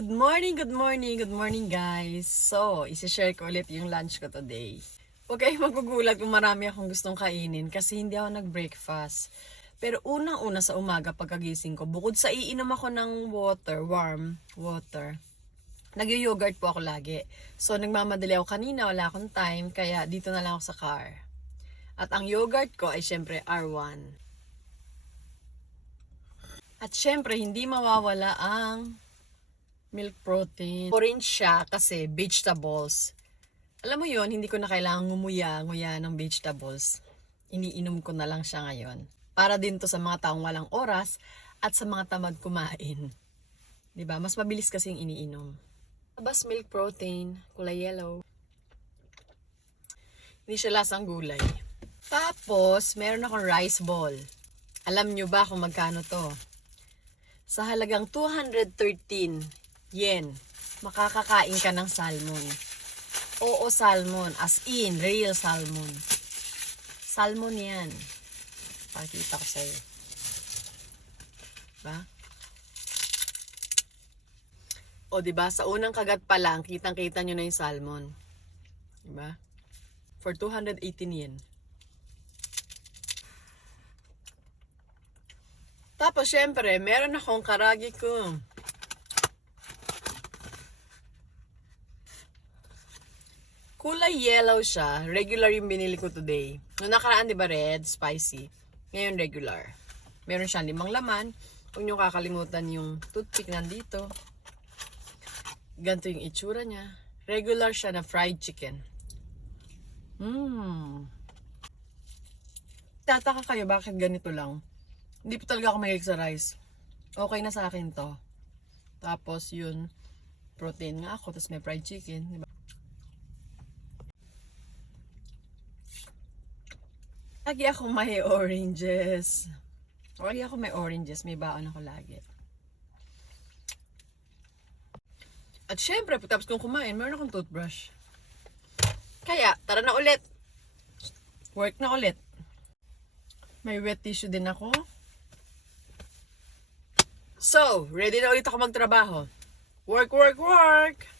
Good morning, good morning, good morning guys. So, isi-share ko ulit yung lunch ko today. Huwag kayong magugulat kung marami akong gustong kainin kasi hindi ako nag-breakfast. Pero unang-una sa umaga pagkagising ko, bukod sa iinom ako ng water, warm water, nag-yogurt po ako lagi. So, nagmamadali ako kanina, wala akong time, kaya dito na lang ako sa car. At ang yogurt ko ay syempre R1. At syempre, hindi mawawala ang milk protein. Orange siya kasi vegetables. Alam mo yon, hindi ko na kailangan nguya ng vegetables. Iniinom ko na lang siya ngayon. Para din to sa mga taong walang oras at sa mga tamad kumain. 'Di ba? Mas mabilis kasing iniinom. Tabas milk protein, kulay yellow. Hindi siya lasang gulay. Tapos, meron akong rice ball. Alam nyo ba kung magkano to? Sa halagang 213 yen, makakakain ka ng salmon. Oo, salmon. As in, real salmon. Salmon yan. Pakita ko sa'yo. Diba? O, diba? Sa unang kagat pa lang, kitang-kita nyo na yung salmon. Diba? For 218 yen. Tapos, syempre, meron akong karagi ko. Kulay yellow siya. Regular yung binili ko today. Noong nakaraan, di ba, red, spicy. Ngayon, regular. Meron siyang 5 laman. Huwag niyo kakalimutan yung toothpick nandito. Ganito yung itsura niya. Regular siya na fried chicken. Tataka kayo bakit ganito lang. Hindi po talaga ako mahilig sa rice. Okay na sa akin to. Tapos yun, protein nga ako. Tapos may fried chicken. Diba? Lagi ako may oranges. Lagi ako may oranges. May baon ako lagi. At syempre, tapos kung kumain, meron akong toothbrush. Kaya, tara na ulit. Work na ulit. May wet tissue din ako. So, ready na ulit ako magtrabaho. Work, work, work!